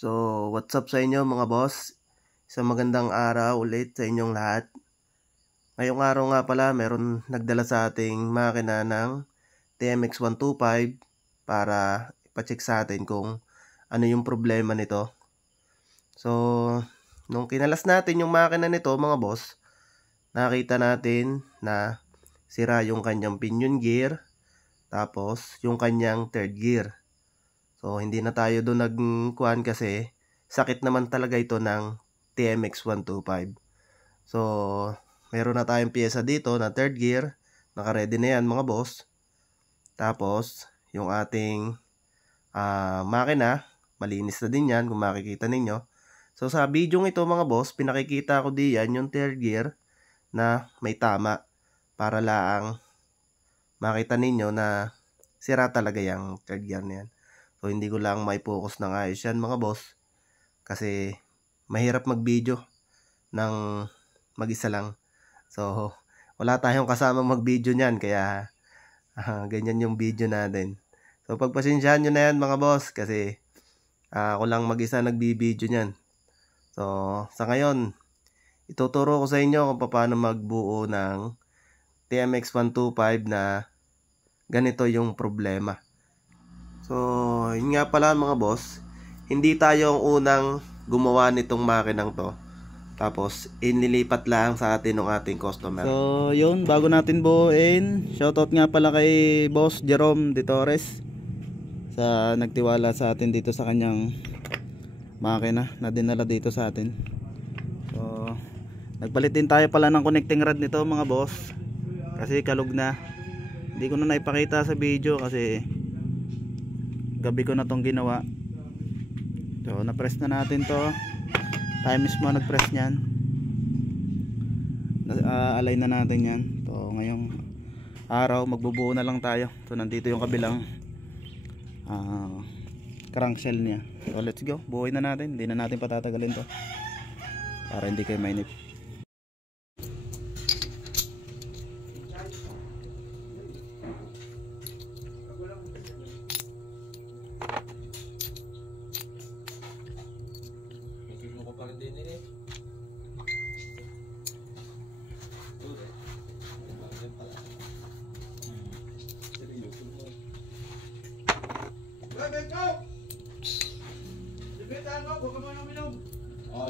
So, what's up sa inyo mga boss? Isang magandang araw ulit sa inyong lahat. Ngayong araw nga pala, meron nagdala sa ating makina ng TMX125 para ipacheck sa atin kung ano yung problema nito. So, nung kinalas natin yung makina nito mga boss, nakita natin na sira yung kanyang pinion gear, tapos yung kanyang third gear. So, hindi na tayo doon nagkuhan kasi sakit naman talaga ito ng TMX125. So, meron na tayong pyesa dito na third gear. Naka-ready na yan mga boss. Tapos, yung ating makina, malinis na din yan kung makikita ninyo. So, sa video ito mga boss, pinakikita ko diyan yung third gear na may tama. Para lang makita ninyo na sira talaga yung third gear na yan. So, hindi ko lang may focus ng ayos yan mga boss. Kasi, mahirap mag-video ng mag-isa lang. So, wala tayong kasamang mag-video niyan. Kaya, ganyan yung video natin. So, pagpasensyahan nyo na yan mga boss. Kasi, ako lang mag-isa nagbi-video niyan. So, sa ngayon, ituturo ko sa inyo kung paano magbuo ng TMX125 na ganito yung problema. So, yun nga pala mga boss, hindi tayo ang unang gumawa nitong makinang to. Tapos, inilipat lang sa atin ng ating customer. So, yun, bago natin buuin, shoutout nga pala kay Boss Jerome De Torres sa nagtiwala sa atin dito sa kanyang makina na dinala dito sa atin. So, nagpalit din tayo pala ng connecting rod nito mga boss. Kasi kalug na. Hindi ko na naipakita sa video kasi gabi ko na tong ginawa. So na-press na natin to. Tayo mismo nag-press nyan. Align na natin yan. So ngayong araw magbubuo na lang tayo. So nandito yung kabilang crankshell niya. So let's go, buuin na natin. Hindi na natin patatagalin to para hindi kayo mainip.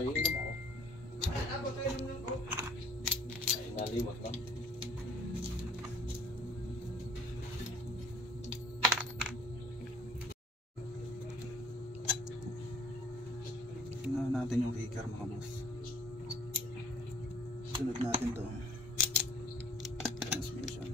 Iinom ako. Ay, naliwat lang. Tingnan natin yung kicker mga boss. Sunod natin to transmission.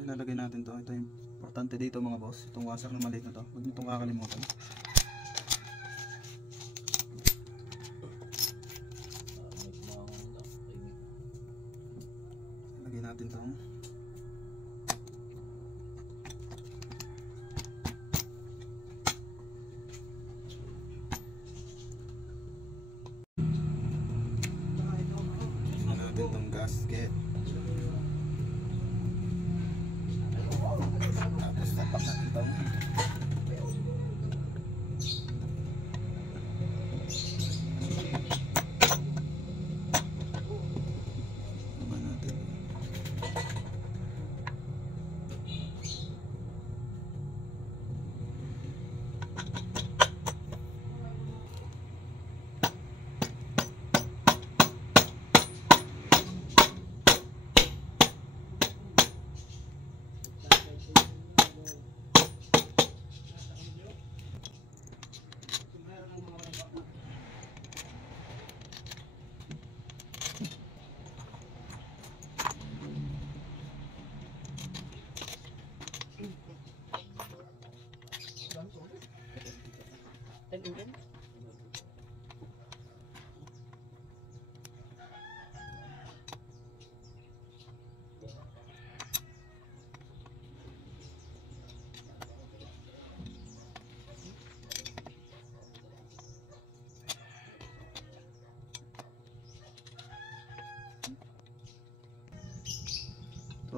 Ilalagay natin to. Ito yung importante dito mga boss. Itong washer na maliit na to. Huwag nyo itong kakalimutan. Ilalagay natin to. Ilalagay natin itong gasket. Tapos tapak natin itong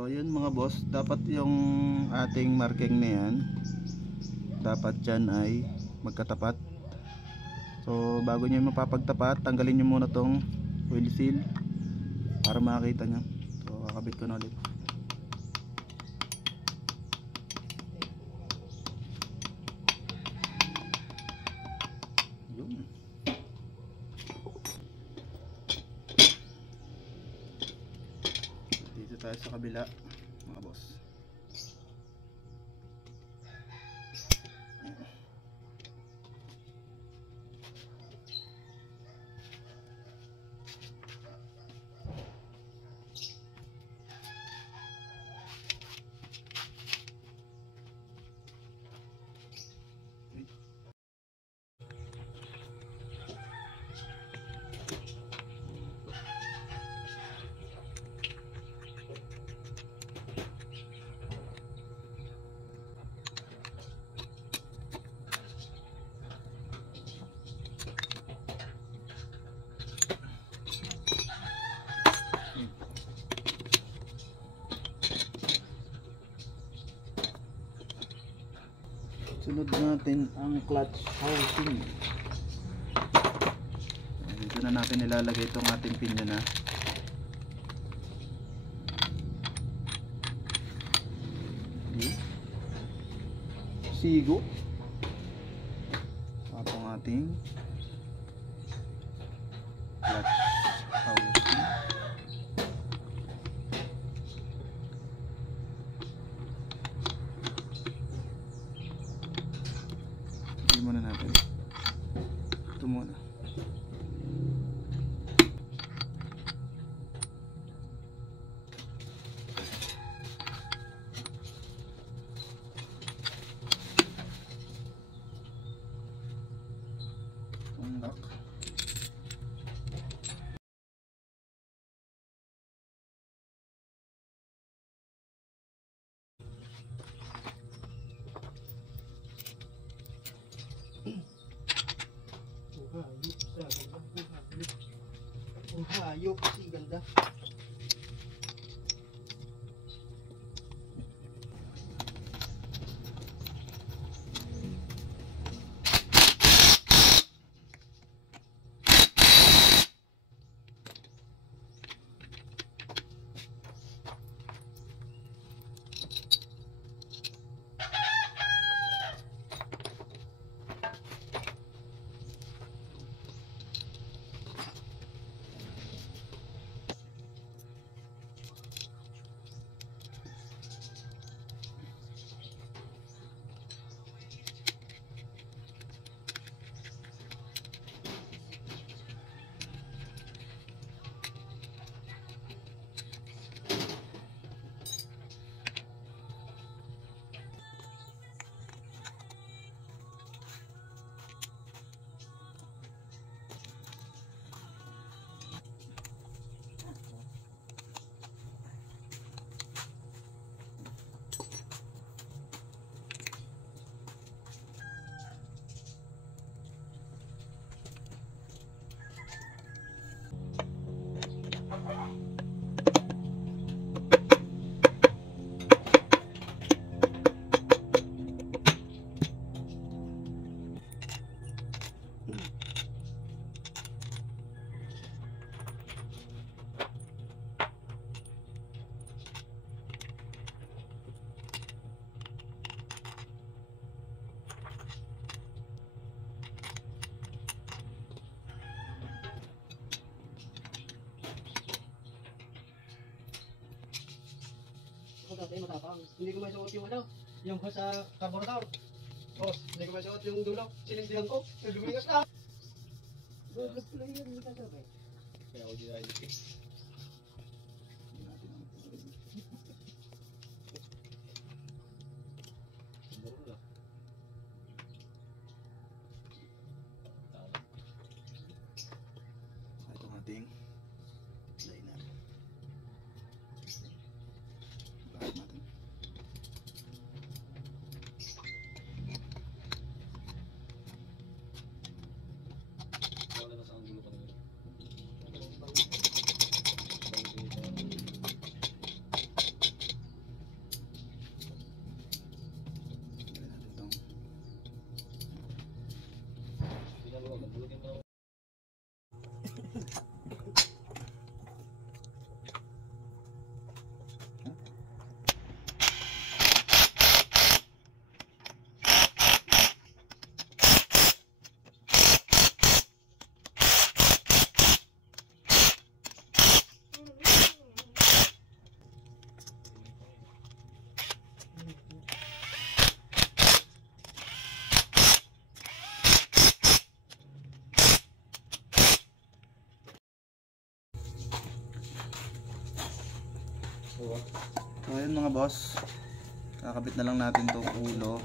So yun mga boss, dapat yung ating marking na yan, dapat dyan ay magkatapat. So bago nyo mapapagtapat, tanggalin nyo muna tong oil seal para makita nyo. So kakabit ko na ulit. Yun. Dito tayo sa kabila mga boss. Sunod natin ang clutch housing. Dito na natin ilalagay itong ating pinion na. Sigo. Ito ang ating clutch housing. Muna natin ito muna. Lock. Hayop kasi ganda. Dati matapang. Hindi ko may suot yung yung sa carburetor. Boss, hindi ko may suot yung dulo. Sinindihan ko. Lumigas na. Gusto ko lang yun. Kaya ako dito ay fix. Ito ang ating liner. Bakit natin? Oo. So ayun mga boss, kakabit na lang natin tong ulo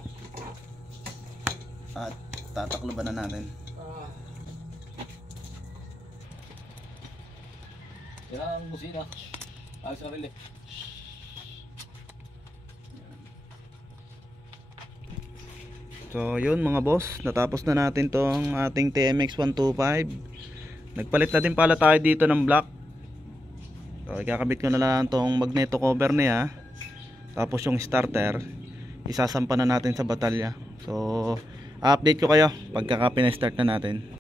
at tatakloban na natin. Yan ang busina. Ayos na rin eh. So yun mga boss, natapos na natin tong ating TMX 125. Nagpalit na din pala tayo dito ng block. So ikakabit ko na lang tong magneto cover niya. Tapos yung starter isasampa na natin sa batalya. So update ko kayo pagka pina-start na natin.